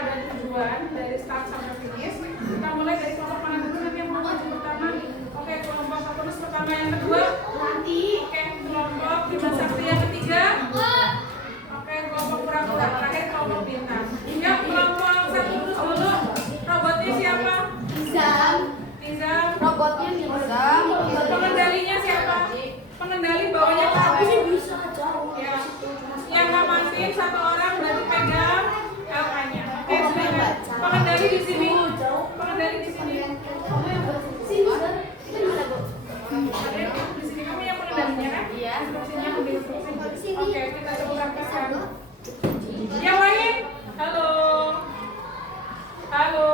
pada tujuan dari start sampai finish. Kita mulai dari kelompok mana dulu nanti yang mau maju pertama? Oke, kelompok Saturnus pertama, yang kedua nanti. Oke, kelompok Bima Sakti yang ketiga. Oke, kelompok Kura-Kura, terakhir kelompok Bintang. Ya, kelompok Saturnus dulu. Robotnya siapa? Nizam. Nizam. Robotnya Nizam. Pengendalinya siapa? Pengendali bawahnya apa? Bisa jauh. Ya. Yang ngamatin satu orang berarti pegang LK-nya. Oke, silakan. Pengendali di sini. Pengendali di sini. Kamu yang buat sini. Itu bisa, Bu. Ada di sini kamu yang pengendalinya kan? Iya. Instruksinya ambil instruksi. Oke, kita coba praktekkan. Yang lain? Halo. Halo.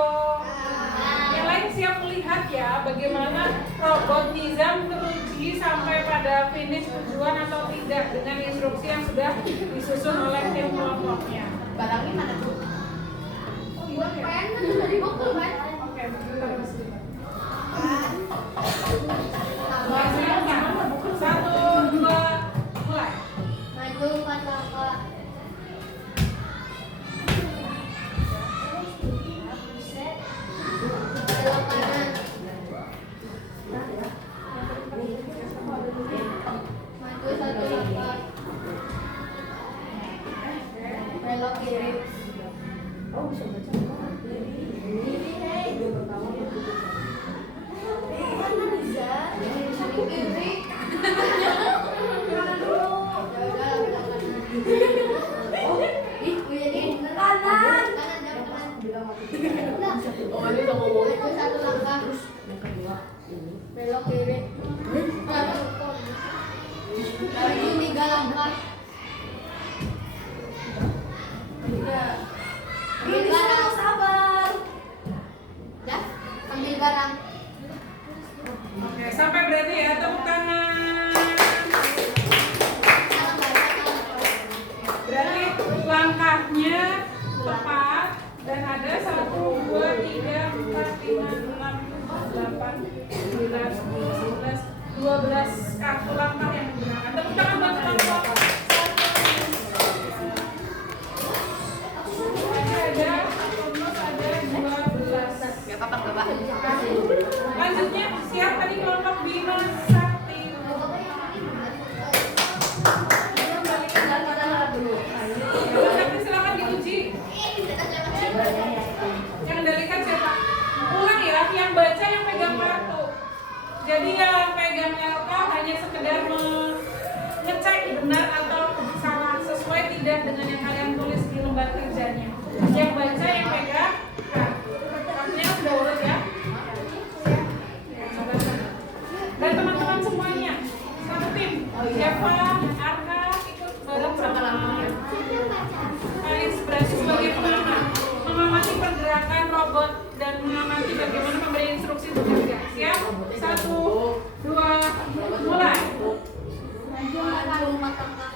Yang lain siap melihat ya bagaimana robot Nizam teruji sampai pada finish tujuan atau tidak dengan instruksi yang sudah disusun oleh tim kelompoknya. Barangnya mana, Bu? Oh, iya ya. Pen itu dari buku, kan? Oke, bentar Mas. Satu, dua, mulai. Maju ke belakang. Belok kanan. Maju satu langkah. Belok kiri. Kanan bisa. Kiri. Kanan dulu. Ya udah, belok kanan. Ih, jadi kanan. Kanan, jangan kanan. Oh, ini udah ngomong. Maju satu langkah. Yang kedua ini. Belok kiri. Maju 3 langkah. Ambil garang. Sabar. Ya, ambil garang. Oke, sampai berarti ya, tepuk tangan. Salam banyak, salam. Berarti langkahnya tepat dan ada 1, 2, 3, 4, 5, 6, 8, 9, 10, 11, 12 kartu langkah yang digunakan. Tepuk tangan buat kelompok. Ada Saturnus ada 12. Gak apa-apa, Bapak. Lanjutnya siap tadi kelompok Bima Sakti. Bima Sakti silakan diuji. Yang kendalikan siapa? Ulang ya, yang baca yang pegang kartu. Jadi yang pegang LK hanya sekedar mengecek benar atau salah sesuai tidak dengan yang kalian tulis di lembar kerjanya. Yang baca yang pegang kartu. Kartunya sudah urut ya. Dan teman-teman semuanya satu tim. Eva, Arka ikut bareng sama Aris berarti sebagai pengamat, mengamati pergerakan robot dan mengamati bagaimana memberi instruksi bekerja. Siap? 1, 2, mulai. Maju 4 langkah.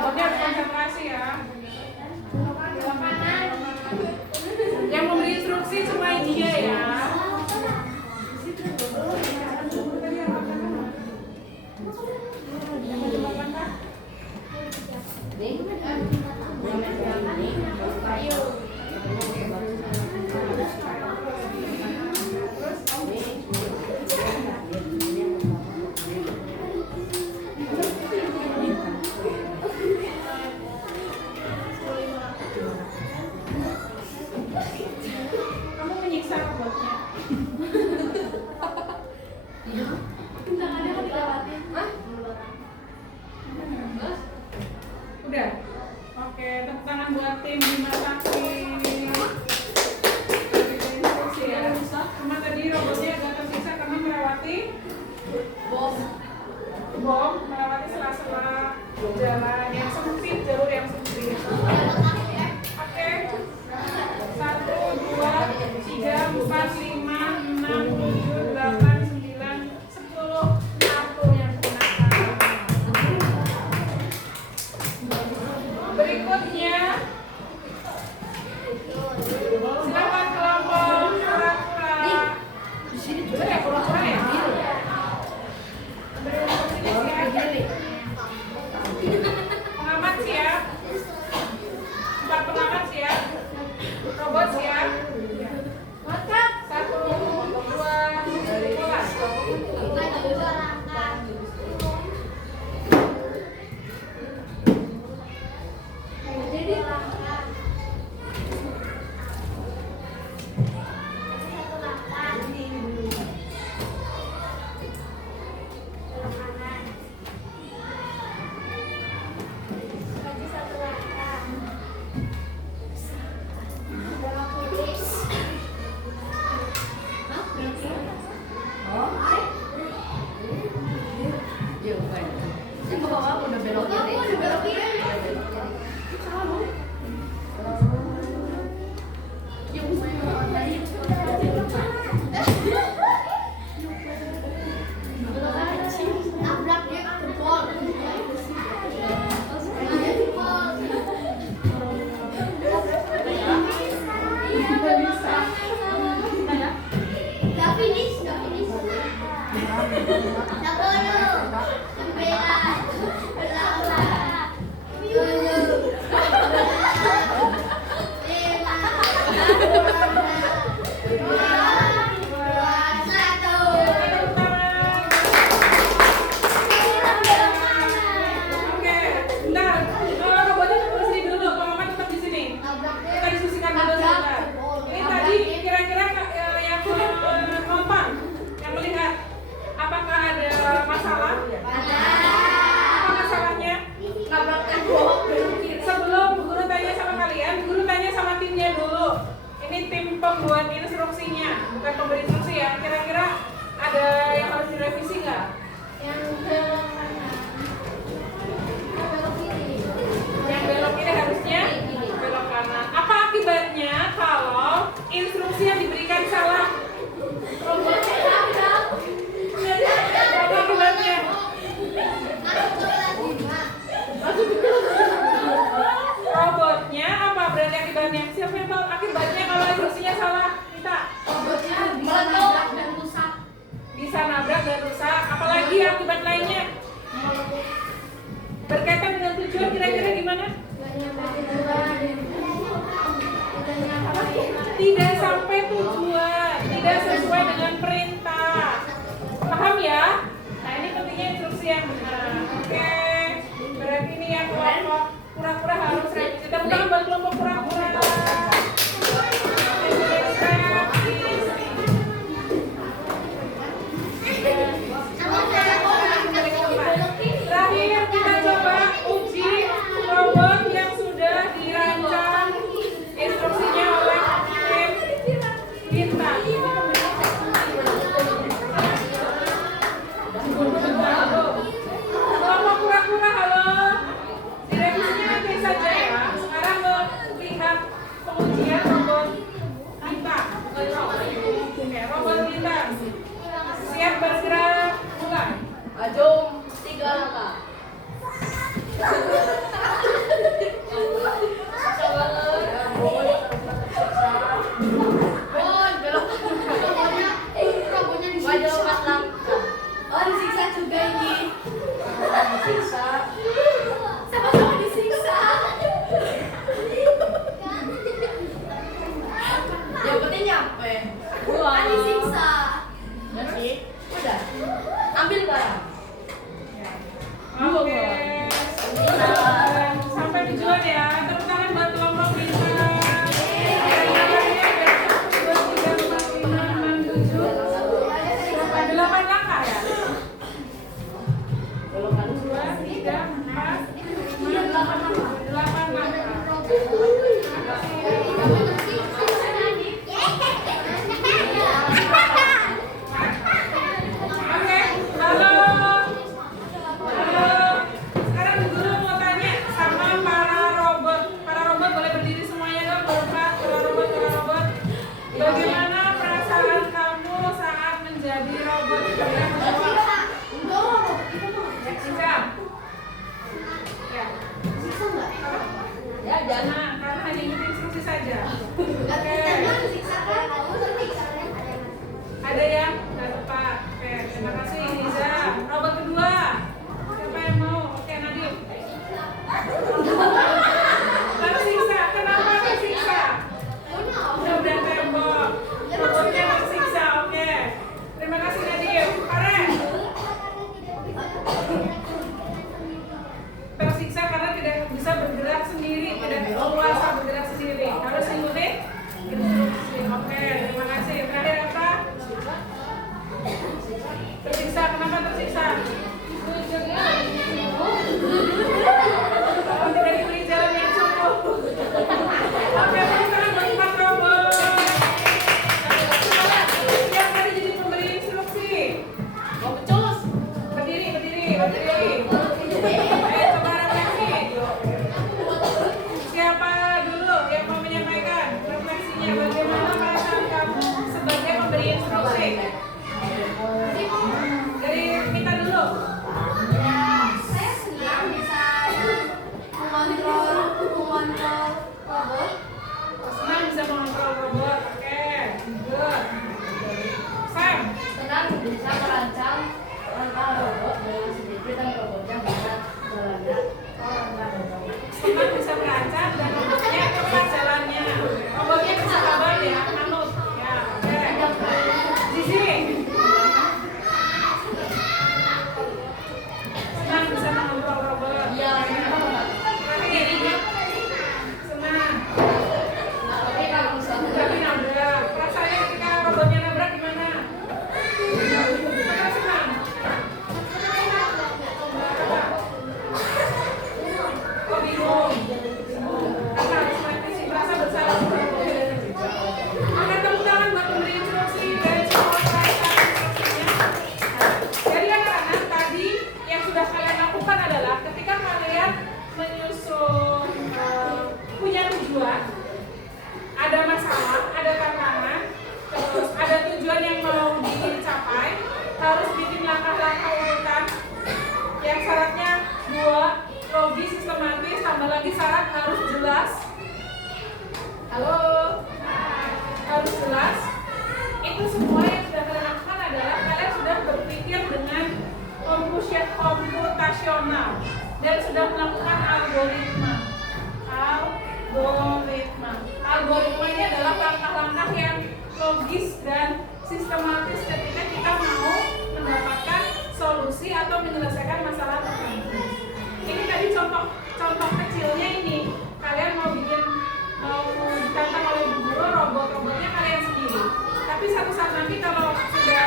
Oke, konsentrasi ya. Belok kanan. Yang memberi instruksi cuma dia ya. Kamu menyiksa robotnya. Tangannya mau dilewatin. Udah. Oke, tepuk tangan buat tim Bima Sakti. Instruksi ya. Cuma tadi robotnya agak tersiksa karena melewati bom, melewati sela-sela jalan yang sempit, jalur yang sempit. Oke. 1, 2, 3, 4, 5, 6, 7, 8, 9, 10. direvisi nggak? Yang belok kanan. Belok kiri. Yang belok kiri harusnya belok kanan. Apa akibatnya kalau instruksi yang diberikan salah? Robotnya nabrak. Apa akibatnya? Robotnya apa berarti akibatnya? Siapa yang tahu akibatnya kalau instruksinya salah? Kita Robotnya bisa nabrak dan rusak. bisa nabrak dan rusak. Apalagi akibat lainnya? Berkaitan dengan tujuan kira-kira gimana? Tidak sampai tujuan, tidak sesuai dengan perintah. Paham ya? Nah ini pentingnya instruksi yang benar. Oke, berarti ini yang kelompok pura-pura harus revisi. Kita bukan buat kelompok pura-pura. Terakhir kita coba uji robot yang sudah dirancang instruksinya oleh tim kita. Kelompok pura-pura halo. Direvisinya nanti saja ya. Sekarang melihat pengujian robot kita. Oke, robot kita siap bergerak mulai. Maju 3 langkah. Maju 4 langkah. Oh, disiksa juga ini. Siksa. Sama-sama disiksa. Yang penting nyampe. Kan disiksa. Ya sih. Udah. Ambil barang. Oke. Sampai tujuan ya. Tepuk tangan buat kelompok kita. Delapan langkah ya. 2, 3, 4, 5, 8 langkah. Oke, halo. Halo. Sekarang guru mau tanya sama para robot. Para robot boleh berdiri semuanya dong, berempat. Para robot. Bagaimana perasaan kamu saat menjadi robot? Siksa. Ya. Ya, jangan. Nah, karena hanya ikuti instruksi saja. Oke. Ada yang nggak tepat. Oke, terima kasih Liza. Robot kedua. Siapa yang mau? Oke, Nadiem. Tersiksa. Kenapa tersiksa? Udah tembok. Robotnya tersiksa. Oke. Terima kasih Nadiem. Pare. Tersiksa karena tidak bisa bergerak sendiri, tidak kuasa bergerak sendiri. Harus ikuti instruksi. Oke, terima kasih. Terakhir apa? Tersiksa. Kenapa tersiksa? Oh, tidak diberi jalan yang cukup. Oke, sekarang berempat robot. Yang tadi jadi pemberi instruksi. Mau becus. Berdiri. Coba refleksi. Siapa dulu yang mau menyampaikan refleksinya? Bagaimana perasaan kamu sebagai pemberi instruksi? Dari kita dulu. Saya senang bisa mengontrol robot. Senang bisa mengontrol robot. Oke, good. Sam, Senang bisa merancang langkah robot dengan sedikit dan robotnya bisa jalannya. senang bisa merancang dan robotnya cepat jalannya. Robotnya bisa kabar ya, manut. Ya, oke. Zizi, Halo? Harus jelas? Itu semua yang sudah kalian lakukan adalah kalian sudah berpikir dengan komputasional dan sudah melakukan algoritma. Algoritma ini adalah langkah-langkah yang logis dan sistematis ketika kita mau mendapatkan solusi atau menyelesaikan masalah tertentu. Ini tadi contoh kecilnya ini. Kalian mau ditantang oleh guru, robotnya kalian sendiri. Tapi satu saat nanti kalau sudah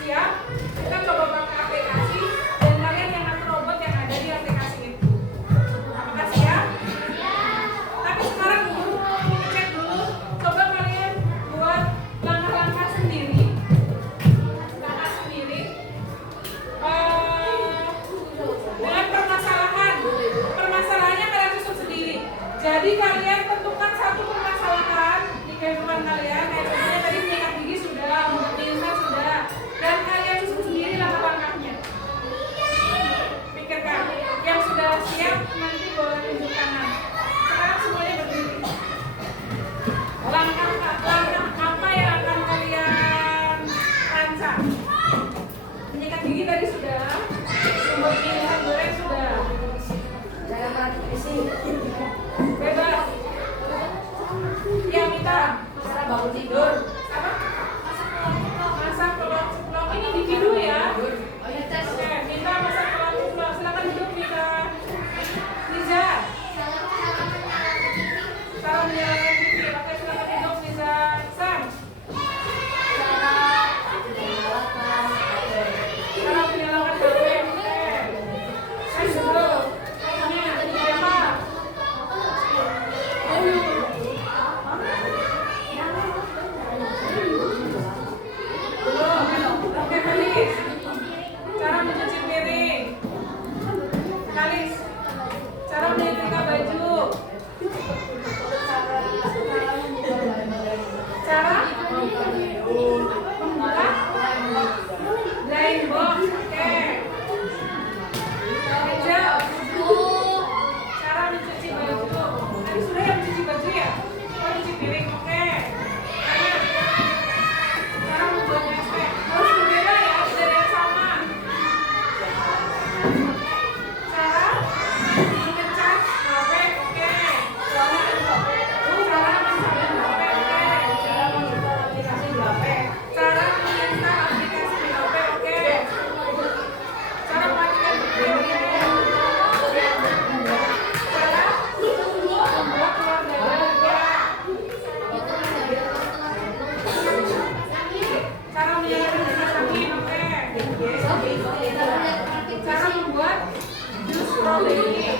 siap, kita coba pakai aplikasi dan kalian yang atur robot yang ada di aplikasi itu. Apakah siap? Tapi sekarang guru mau cek dulu. Coba kalian buat langkah-langkah sendiri. Dengan permasalahannya kalian susun sendiri. Jadi kalian tentukan satu permasalahan di kehidupan kalian. Kayak contohnya tadi menyikat gigi sudah, mengerti instan sudah, dan kalian susun sendiri langkah-langkahnya. Pikirkan. Yang sudah siap nanti boleh tunjuk tangan. Sekarang semuanya berdiri. Langkah apa yang akan kalian rancang? Menyikat gigi tadi sudah, mengerti instan goreng sudah. Jangan mati isi. Bebas. Yang kita Cara bangun tidur. apa? Masak telur ceplok. Ini individu ya. Oke, minta masak telur ceplok. Silakan duduk Mita. Liza. Cara menyalakan TV. Oke, silakan duduk Liza. Sam. Cara menyalakan HP. Oke. Sam duduk. Ini Eva. Oke, Kalis. Cara mencuci piring. Kalis. Cara menyetrika baju. Cara membuka drying box. Oke. Angel. Cara mencuci baju. Tadi sudah yang mencuci baju ya? Oh, cuci piring. Oke. Kanan. Cara membuat es. Harus berbeda ya, tidak ada yang sama. Cara mengecas HP. Oke. Cara mensabun HP. Oke. Cara menginstal aplikasi di HP. Oke. Cara mematikan TV. Cara membuat telur dadar. Cara menyalakan kipas angin. Oke. Cara membuat jus strawberry. Ya.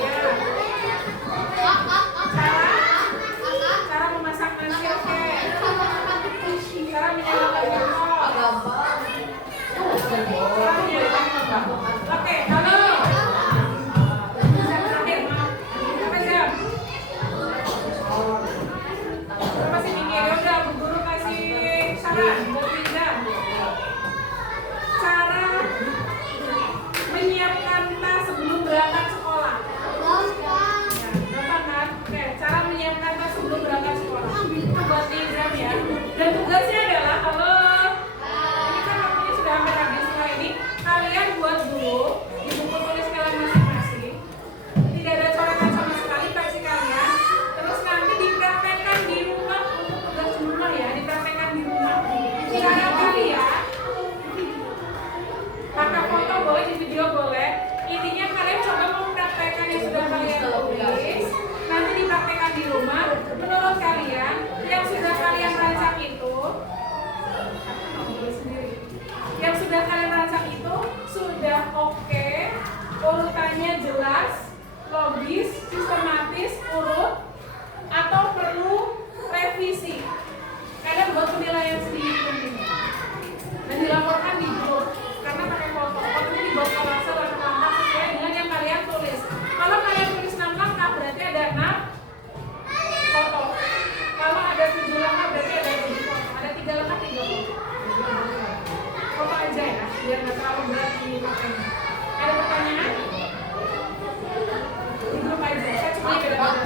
Cara memasak nasi. Oke. Cara menyalakan kompor. Cara menyalakan kompor. Oke, halo. Jam terakhir, maaf. Berapa jam? Masih mikir, yaudah Bu Guru kasih saran buat Liza. Cara menyiapkan tas sebelum berangkat sekolah. Ya, gampang kan? Oke, cara menyiapkan tas sebelum berangkat sekolah. Itu buat Liza ya. Dan tugasnya adalah, halo. Ini kan waktunya sudah hampir habis. Setelah ini kalian buat dulu di buku tulis kalian masing-masing. Tidak ada coretan sama sekali versi kalian. Terus nanti dipraktekkan di rumah untuk tugas rumah ya. Dipraktekkan di rumah. Cara kalian pakai foto boleh, di video boleh. Intinya kalian coba mempraktekkan yang sudah kalian tulis. Nanti dipraktekkan di rumah. Menurut kalian yang sudah kalian rancang itu, yang sudah kalian rancang itu sudah oke, urutannya jelas, logis, sistematis, urut, atau perlu revisi. Kalian buat penilaian sendiri tentunya dan dilaporkan di grup karena pakai foto. Fotonya dibuat kolase langkah-langkah sesuai dengan yang kalian tulis. Kalau kalian tulis 6 langkah berarti ada 6 foto. Kalau ada 7 langkah berarti ada 7 foto. Ada 3 langkah 3 foto. Foto aja ya, biar nggak terlalu berat di pakainya. Ada pertanyaan? Di grup aja. Saya cuma beda-beda.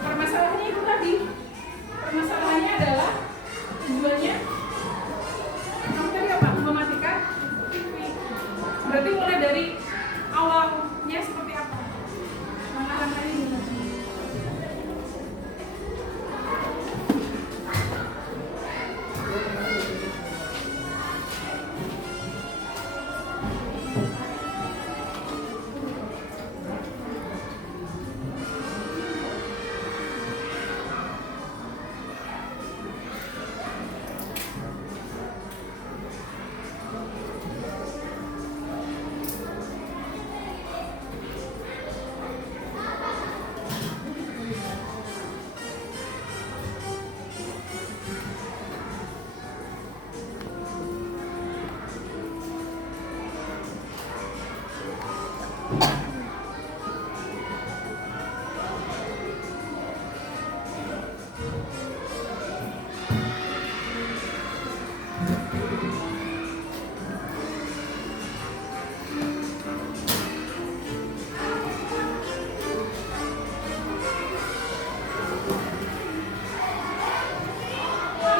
Permasalahannya itu tadi. Permasalahannya adalah tujuannya. Kamu tadi apa? Mematikan TV. Berarti mulai dari awalnya seperti apa? Langkah-langkahnya gimana?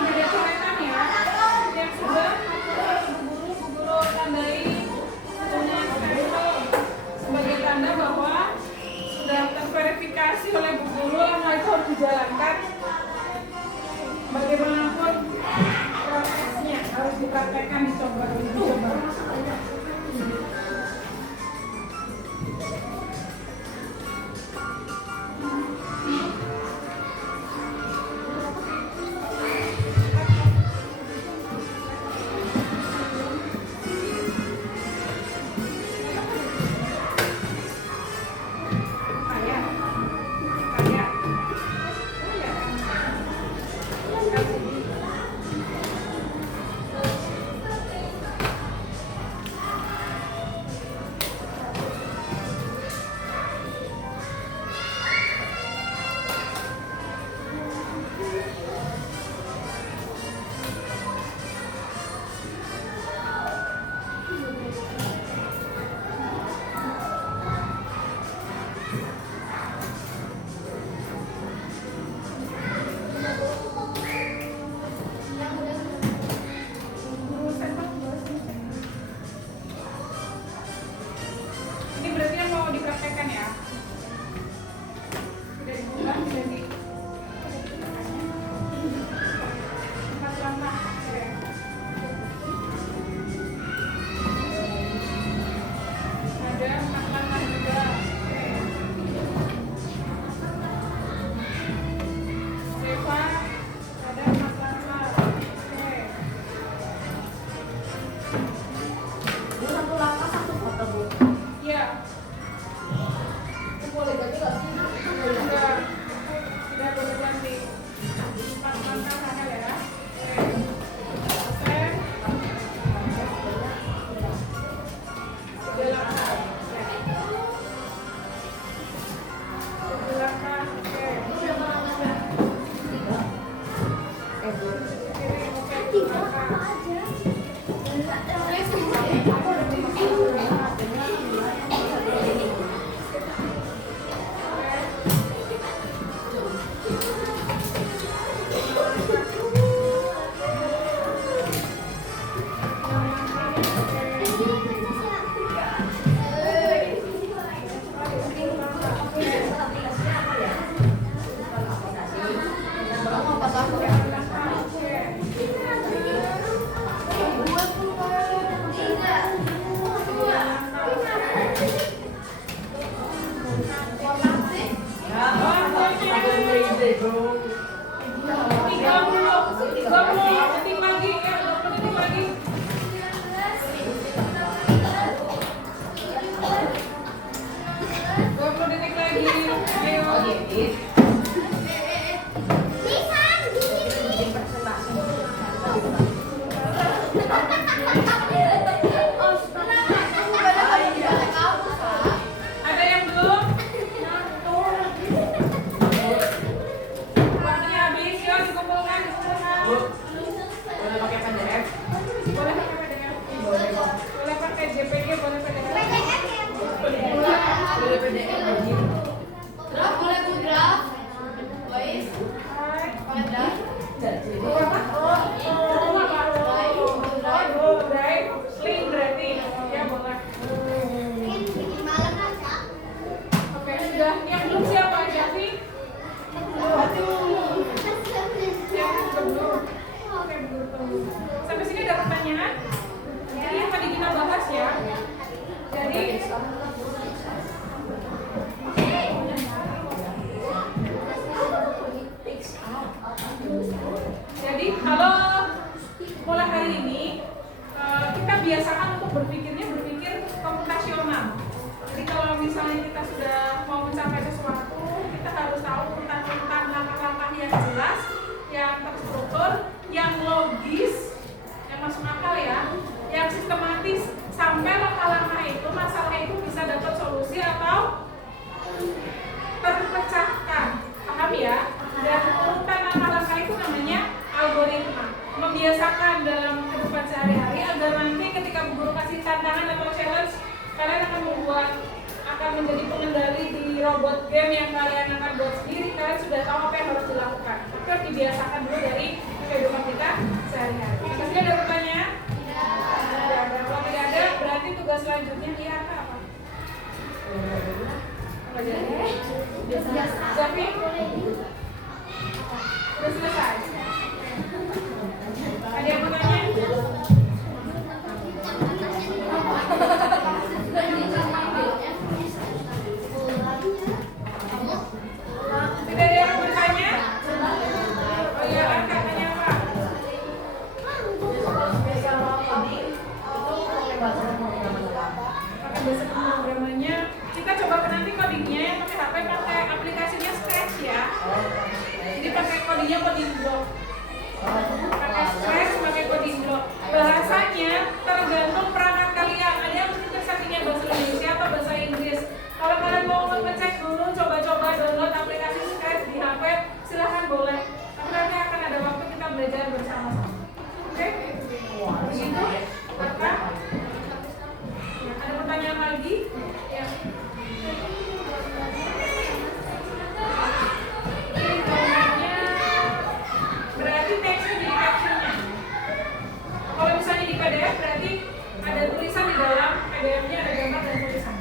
Jadi coretan ya, yang sudah guru tandai punya stempel sebagai tanda bahwa sudah terverifikasi oleh Bu Guru, langkah itu harus dijalankan. Bagaimanapun prosesnya harus dipraktekkan, dicoba. Kayak. Ini berarti yang mau dipraktekkan ya? Sudah dibuka, sudah di empat langkah. Oke. Ada 4 langkah juga. Oke. Reva, ada 4 langkah. Oke. Satu langkah satu foto, Bu. Iya. Boleh ganti nggak sih? Sudah boleh ganti. 4 langkah ada ya. Oke. Tiga langkah. Ya. 1 langkah. Oke. Kiri, oke. 2 langkah. Ada yang belum? Waktunya habis, yuk dikumpulkan. Boleh pakai PDF? Boleh pakai PDF. Boleh pakai JPG, boleh PDF. yang logis, yang masuk akal ya, yang sistematis, sampai langkah-langkah itu, masalah itu bisa dapat solusi atau terpecahkan. Paham ya? Dan urutan langkah-langkah itu namanya algoritma. Membiasakan dalam kehidupan sehari-hari agar nanti ketika guru kasih tantangan atau challenge, kalian akan menjadi pengendali di robot game yang kalian akan buat sendiri. Kalian sudah tahu apa yang harus dilakukan. Tapi harus dibiasakan dulu dari kehidupan kita sehari-hari. Masih ada pertanyaan? Tidak ada. Kalau tidak ada, berarti tugas selanjutnya dia apa? Apa jadi? Zafi? Sudah selesai? Ada yang mau tanya? Tidak ada yang bertanya? Oh iya, kan katanya apa? Pakai bahasa pemrogramannya. Kita coba nanti codingnya yang pakai HP, pakai aplikasinya Scratch ya. Jadi pakai codingnya coding block. Pakai Scratch, pakai coding block. Bahasanya tergantung perangkat kalian. Ada yang mungkin settingnya bahasa Indonesia atau bahasa Inggris. Kalau kalian mau ngecek dulu, coba-coba download aplikasi Scratch di HP, silahkan boleh. Tapi nanti akan ada waktu kita belajar bersama-sama. Oke? Begitu? Apa? Ada pertanyaan lagi? Ya. Ini formatnya berarti teksnya di captionnya. Kalau misalnya di PDF berarti ada tulisan di dalam PDF-nya, ada gambar dan tulisan.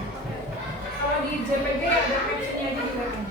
Kalau di JPG ada captionnya aja di belakang.